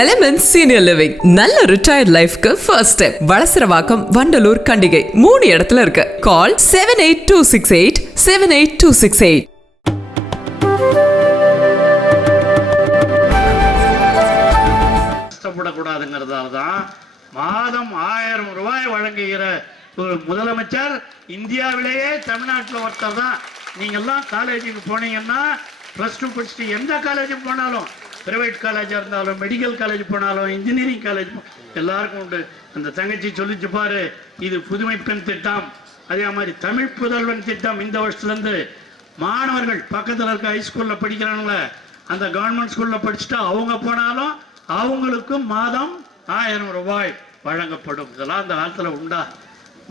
element senior living நல்ல retired லைஃப்க்கு first step Valasaravakkam Vandalur Kandigai மூணு இடத்துல இருக்கு call seven eight two six eight seven eight two six eight கஷ்டப்படக்கூடாதுங்கிறதால தான் மாதம் ஆயிரம் ரூபாய் வழங்குகிற ஒரு முதலமைச்சர் இந்தியாவிலேயே தமிழ்நாட்டில் ஒருத்தர் தான் நீங்கள்லாம் காலேஜுக்கு போனீங்கன்னா ப்ளஸ் டூ படிச்சுட்டு எந்த காலேஜுக்கு போனாலும் பிரைவேட் காலேஜாக இருந்தாலும் மெடிக்கல் காலேஜ் போனாலும் இன்ஜினியரிங் காலேஜ் எல்லாருக்கும் உண்டு அந்த தங்கச்சி சொல்லிச்சு பாரு இது புதுமை பெண் திட்டம் அதே மாதிரி தமிழ் புதல்வன் திட்டம் இந்த வருஷத்துலேருந்து மாணவர்கள் பக்கத்தில் இருக்க ஹைஸ்கூலில் படிக்கிறாங்கள அந்த கவர்மெண்ட் ஸ்கூலில் படிச்சுட்டா அவங்க போனாலும் அவங்களுக்கும் மாதம் ஆயிரம் ரூபாய் வழங்கப்படும் இதெல்லாம் அந்த காலத்தில் உண்டா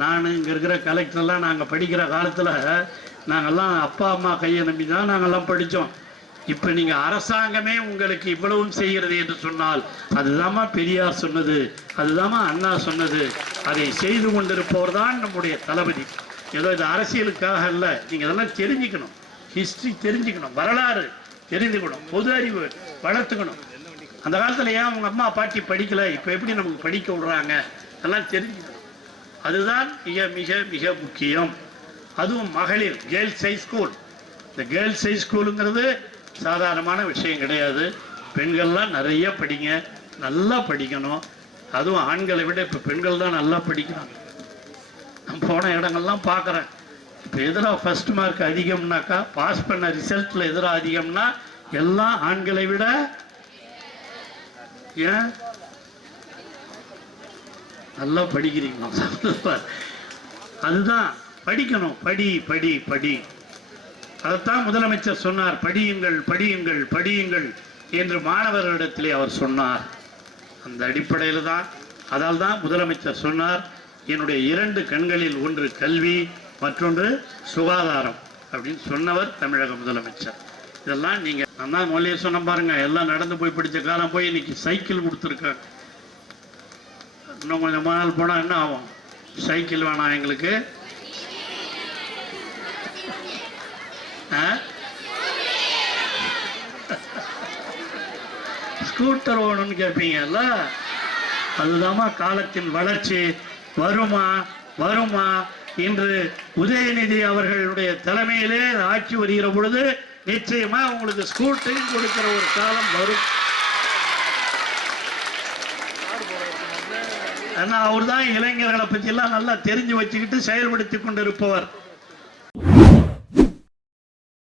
நான் இங்கே இருக்கிற கலெக்டர்லாம் நாங்கள் படிக்கிற காலத்தில் நாங்கள்லாம் அப்பா அம்மா கையை நம்பி தான் நாங்கள்லாம் படித்தோம் இப்ப நீங்க அரசாங்கமே உங்களுக்கு இவ்வளவும் செய்கிறது என்று சொன்னால் அதுதாமா பெரியார் சொன்னது அதுதாமா அண்ணா சொன்னது அதை செய்து கொண்டிருப்பவர் தான் நம்முடைய தளபதி ஏதோ இது அரசியலுக்காக அல்ல நீங்க இதெல்லாம் தெரிஞ்சுக்கணும் ஹிஸ்டரி தெரிஞ்சுக்கணும் வரலாறு தெரிந்துக்கணும் பொது அறிவு வளர்த்துக்கணும் அந்த காலத்துல ஏன் அவங்க அம்மா பாட்டி படிக்கல இப்ப எப்படி நமக்கு படிக்க விடுறாங்க அதெல்லாம் தெரிஞ்சுக்கணும் அதுதான் மிக மிக மிக முக்கியம் அதுவும் மகளிர் கேர்ள்ஸ் ஹை ஸ்கூல் இந்த கேர்ள்ஸ் ஹை ஸ்கூலுங்கிறது சாதாரணமான விஷயம் கிடையாது பெண்கள்லாம் நிறைய படிங்க நல்லா படிக்கணும் அதுவும் ஆண்களை விட இப்போ பெண்கள் தான் நல்லா படிக்கிறாங்க நான் போன இடங்கள்லாம் பார்க்குறேன் இப்போ எதிராக ஃபஸ்ட் மார்க் அதிகம்னாக்கா பாஸ் பண்ண ரிசல்ட்டில் எதிராக அதிகம்னா எல்லாம் ஆண்களை விட ஏன் நல்லா படிக்கிறீங்களா அதுதான் படிக்கணும் படி படி படி அதைத்தான் முதலமைச்சர் சொன்னார் படியுங்கள் படியுங்கள் படியுங்கள் என்று மாணவர்களிடத்திலே அவர் சொன்னார் அந்த அடிப்படையில் தான் அதால் தான் முதலமைச்சர் சொன்னார் என்னுடைய இரண்டு கண்களில் ஒன்று கல்வி மற்றொன்று சுகாதாரம் அப்படின்னு சொன்னவர் தமிழக முதலமைச்சர் இதெல்லாம் நீங்கள் நான் தான் மொழியை சொன்ன பாருங்க எல்லாம் நடந்து போய் பிடிச்ச காலம் போய் இன்னைக்கு சைக்கிள் கொடுத்துருக்காங்க இன்னும் கொஞ்சம் நாள் போனால் என்ன ஆகும் சைக்கிள் வேணாம் எங்களுக்கு ஸ்கூட்டர் ஓணும்னு கேட்பீங்கல்ல அதுதாம்மா காலத்தின் வளர்ச்சி வருமா வருமா இன்று உதயநிதி அவர்களுடைய தலைமையிலே ஆட்சி வருகிற பொழுது நிச்சயமா உங்களுக்கு ஸ்கூட்டரையும் கொடுக்கிற ஒரு காலம் வரும் அவர் தான் இளைஞர்களை பற்றிலாம் நல்லா தெரிஞ்சு வச்சுக்கிட்டு செயல்படுத்தி கொண்டிருப்பவர்